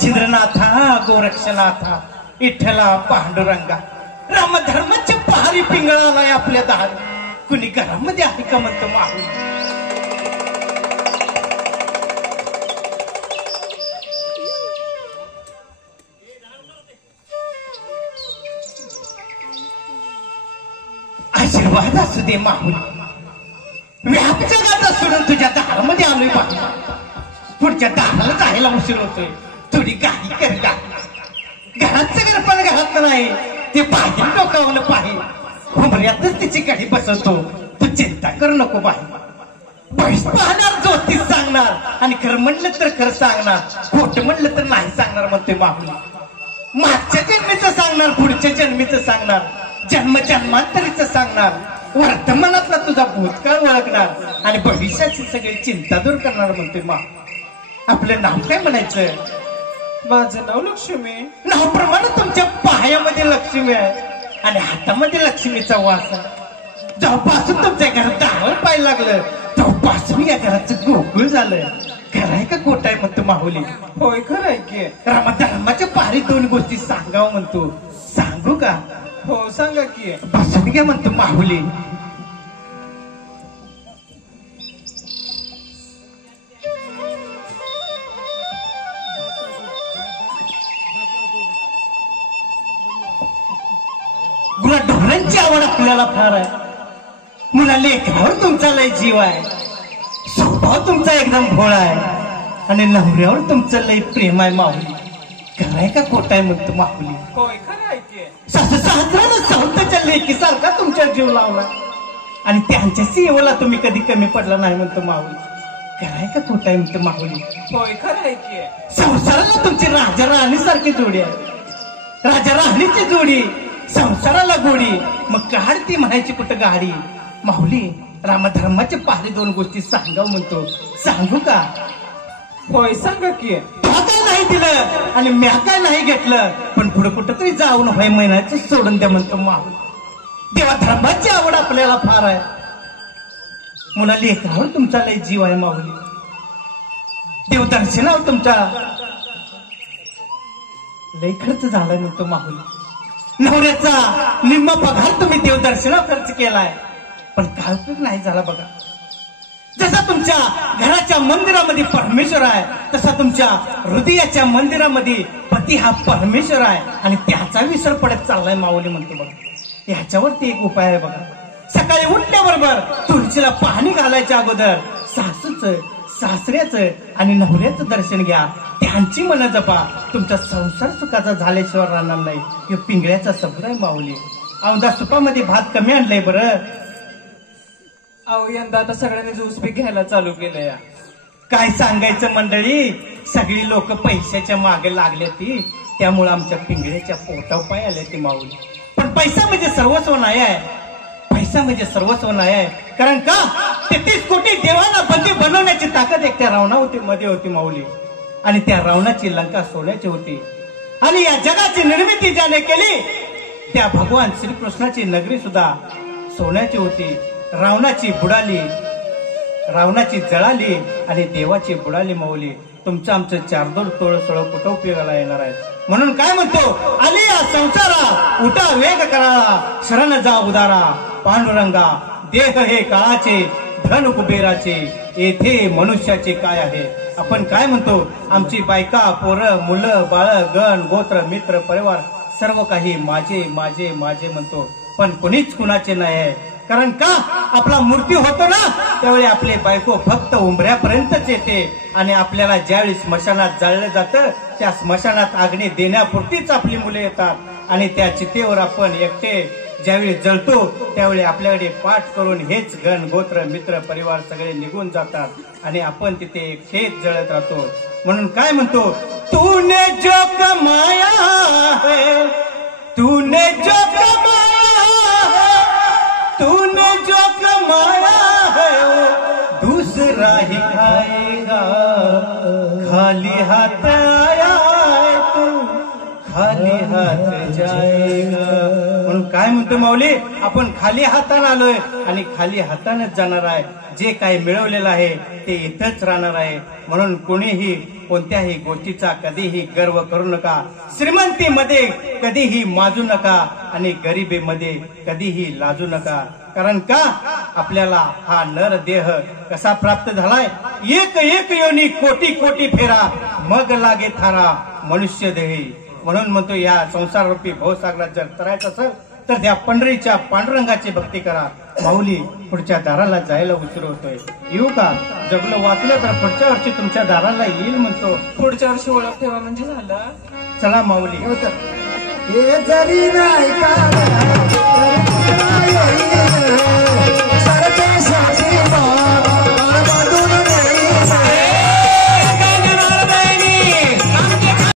मच्छिंद्रनाथा गोरक्षनाथा विठ्ठला पांडुरंगा रामधर्माची पहारी पिंगळालाय आपल्या दारी कुणी घरामध्ये आहे का म्हणतो माहूल आशीर्वाद असू दे माहूल व्याप जगाचा सोडून तुझ्या दारामध्ये आलोय माहूल पुढच्या दाराला जायला उशीर होतोय थोडी काही कर का घराचं घर पण घरात नाही ते बाहेर डोकावलं पाहिजे उमऱ्यातच तिची काही बसवतो तू चिंता करू नको बाहेर पैस पाहणार ज्योतिष सांगणार आणि खरं म्हणलं तर खरं सांगणार खोटं म्हणलं तर नाही सांगणार म्हणते माहूल मागच्या जन्मीचं सांगणार पुढच्या जन्मीचं सांगणार जन्म जन्मांतरीचं सांगणार वर्तमानातला तुझा भूतकाळ ओळखणार आणि भविष्याची सगळी चिंता दूर करणार म्हणते मा आपलं नाव काय म्हणायचं माझं नाव लक्ष्मी नावाप्रमाणे तुमच्या पायामध्ये लक्ष्मी आहे आणि हातामध्ये लक्ष्मीचा वास आहे जेव्हापासून तुमच्या घरात दावळ पाहायला लागलं तेव्हापासून या घराचं गोकुळ झालं खरं आहे का खोट आहे म्हणतो माहुली होय खरं आहे की रामधर्माच्या पारी दोन गोष्टी सांगावं म्हणतो सांगू का हो सांगा की बसून घ्या म्हणतो माहुली गुला ढोरांची आवड आपल्याला फार आहे मुला लेकरावर तुमचा लय जीव आहे स्वभाव तुमचा एकदम भोळा आहे आणि नवऱ्यावर तुमचं लय प्रेम आहे माहुली खरंय का खोट आहे म्हणतो माहुली होय खरं आहे की सासऱ्यानं सावताच्या लेकीसारखा तुमच्या जीव लावला आणि त्यांच्या सेवेला तुम्ही कधी कमी पडला नाही म्हणतो माहुली खरंय का खोट आहे म्हणतो माहुली होय खरं आहे की संसाराला तुमची राजा राणी सारखी जोडी आहे राजा राणीची जोडी संसाराला गोडी मग काढती म्हणायची कुठं गाडी माहुली रामधर्माच्या पहारी दोन गोष्टी सांगाव म्हणतो सांगू का होय सांगा की काय नाही दिलं आणि म्या काय नाही घेतलं पण पुढे कुठं तरी जाऊन व्हाय महिन्याचं सोडून द्या म्हणतो माहुली देवा धर्माची आवड आपल्याला फार आहे मुला लेकरावर तुमचा लय जीव आहे माहुली देवदर्शनावर तुमचा लय खर्च झाला म्हणतो माहुली नवऱ्याचा निम्मा पगार तुम्ही देवदर्शनावर खर्च केलाय पण काय उपयोग नाही झाला बघा जसा तुमच्या घराच्या मंदिरामध्ये परमेश्वर आहे तसा तुमच्या हृदयाच्या मंदिरामध्ये पती हा परमेश्वर आहे आणि त्याचा विसर पडत चाललाय माऊली म्हणतो बघा ह्याच्यावरती एक उपाय आहे बघा सकाळी उठल्याबरोबर तुळशीला पाणी घालायच्या अगोदर सासूचं सासऱ्याचं आणि नवऱ्याचं दर्शन घ्या त्यांची मन जपा तुमचा संसार सुखाचा झाल्याशिवाय राहणार नाही हे पिंगळ्याचा शब्द आहे माऊली औंधा सुपामध्ये भात कमी आणलंय बरं अहो यंदा आता सगळ्यांनी ज्यूस पी घ्यायला चालू केलंय काय सांगायचं मंडळी सगळी लोक पैशाच्या मागे लागले ती त्यामुळे आमच्या पिंगळ्याच्या पोटाव पाय आले ती माऊली पण पैसा म्हणजे सर्वस्व नाही आहे पैसा म्हणजे सर्वस्व नाही आहे कारण का 33 कोटी देवांना बंदी बनवण्याची ताकद एक त्या रावणामध्ये होती माऊली आणि त्या रावणाची लंका सोन्याची होती आणि या जगाची निर्मिती ज्याने केली त्या भगवान श्रीकृष्णाची नगरी सुद्धा सोन्याची होती रावणाची बुडाली रावणाची जळाली आणि देवाची बुडाली माऊली तुमचं आमचं चारदोर तोळ सळ कुठं उपयोगाला येणार आहे म्हणून काय म्हणतो आली या संसारा उठा वेग कराळा शरण जा उदारा पांडुरंगा देह हे काळाचे धन कुबेराचे येथे मनुष्याचे काय आहे आपण काय म्हणतो आमची बायका पोरं मुलं बाळ गण गोत्र मित्र परिवार सर्व काही माझे माझे माझे म्हणतो पण कोणीच कुणाचे नाही आहे कारण का आपला मृत्यू होतो ना त्यावेळी आपले बायको फक्त उंबऱ्यापर्यंतच येते आणि आपल्याला ज्यावेळी स्मशानात जाळलं जातं त्या स्मशानात अग्नी देण्यापुरतीच आपली मुले येतात आणि त्या चितेवर आपण एकटे ज्यावेळी जळतो त्यावेळी आपल्याकडे पाठ करून हेच गण गोत्र मित्र परिवार सगळे निघून जातात आणि आपण तिथे एकटेच जळत राहतो म्हणून काय म्हणतो तूने जो कमाया है तूने जो कमाया है तूने जो कमाया है वो दूसरा ही खाएगा खाली हाथ आया है तू खाली हाथ जाएगा म्हणून काय नाही म्हणतो माऊली, आपण खाली हाताने आलोय आणि खाली हातानेच जाणार आहे. जे काही मिळवलेलं आहे ते इथंच राहणार आहे. म्हणून कोणीही कोणत्याही गोष्टीचा कधीही गर्व करू नका. श्रीमंतीमध्ये कधीही माजू नका आणि गरिबीमध्ये कधीही लाजू नका. कारण का आपल्याला हा नर देह कसा प्राप्त झालाय? एक एक योनी कोटी कोटी फेरा मग लागे थारा मनुष्य देही. म्हणून म्हणतो या संसाररूपी भवसागरात जर करायचं असेल तर त्या पंढरीच्या पांडुरंगाची भक्ती करा. माऊली पुढच्या दाराला जायला उशीर होतोय. येऊ का? जगलो वाचलं तर पुढच्या वर्षी तुमच्या दाराला येईल म्हणतो. पुढच्या वर्षी ओळख ठेवा म्हणजे झालं. चला माऊली. हे जरी नाही का